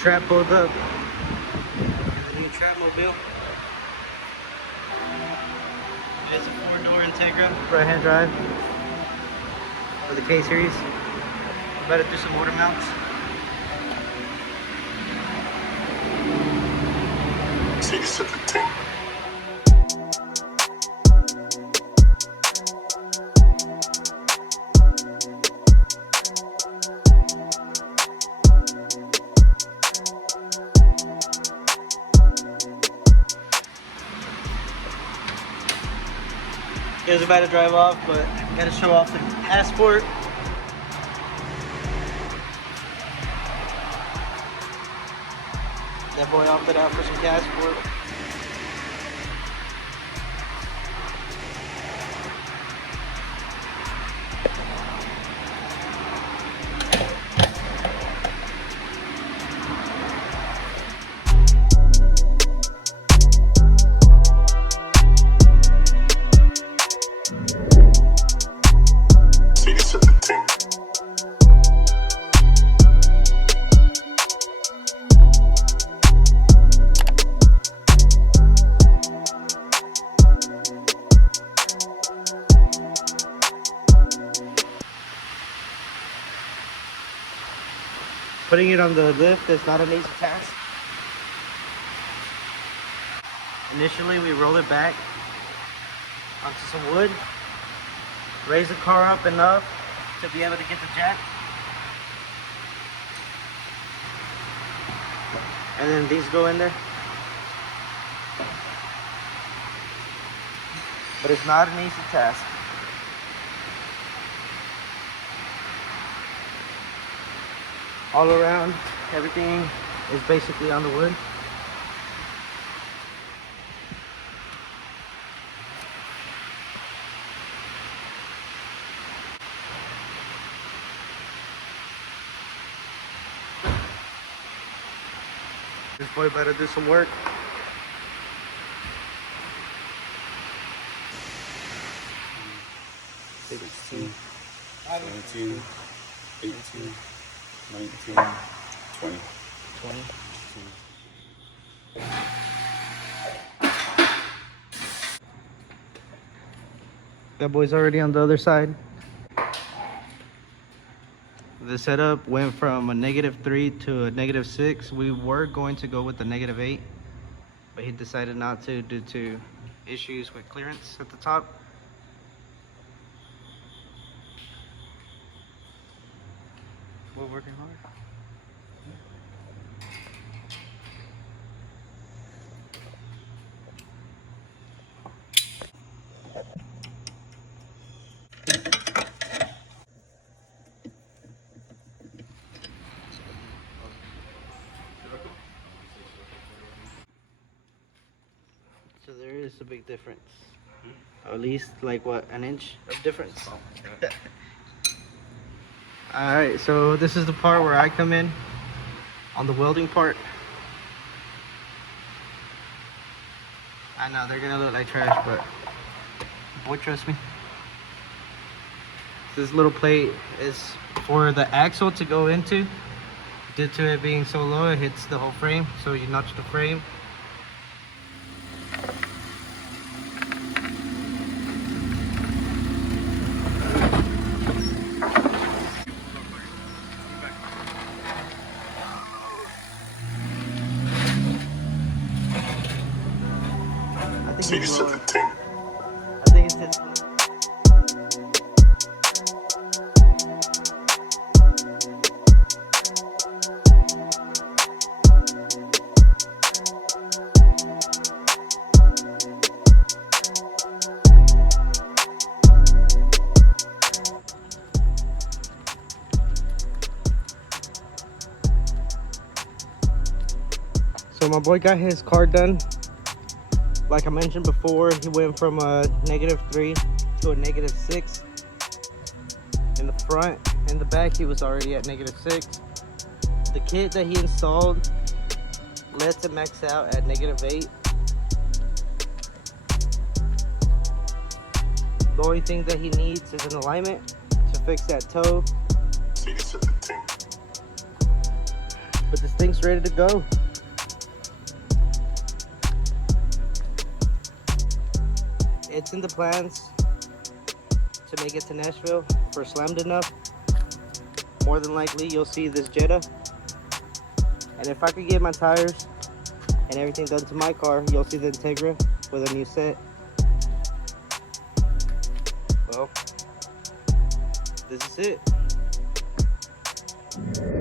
trap pulled up. The new trap mobile. It's a 4-door Integra, right-hand drive for the K series. About to do some motor mounts. He was about to drive off, but gotta show off the passport. That boy opted out for some passport. Putting it on the lift is not an easy task. Initially, we roll it back onto some wood, raise the car up enough to be able to get the jack, and then these go in there. But it's not an easy task. All around, everything is basically on the wood. This boy better do some work. 16, 17, 18, 19, 20. That boy's already on the other side. The setup went from a -3 to a -6. We were going to go with the -8, but he decided not to due to issues with clearance at the top. We're working hard. So there is a big difference. At least like what, an inch of difference? Alright, so this is the part where I come in on the welding part. I know they're gonna look like trash, but boy, trust me. This little plate is for the axle to go into. Due to it being so low, it hits the whole frame, so you notch the frame. I think it's So my boy got his car done. Like I mentioned before, he went from a -3 to a -6. In the front and the back, he was already at -6. The kit that he installed lets it max out at -8. The only thing that he needs is an alignment to fix that toe. But this thing's ready to go. It's in the plans to make it to Nashville for Slammed Enough. More than likely you'll see this Jetta. And if I could get my tires and everything done to my car, you'll see the Integra with a new set. Well, this is it.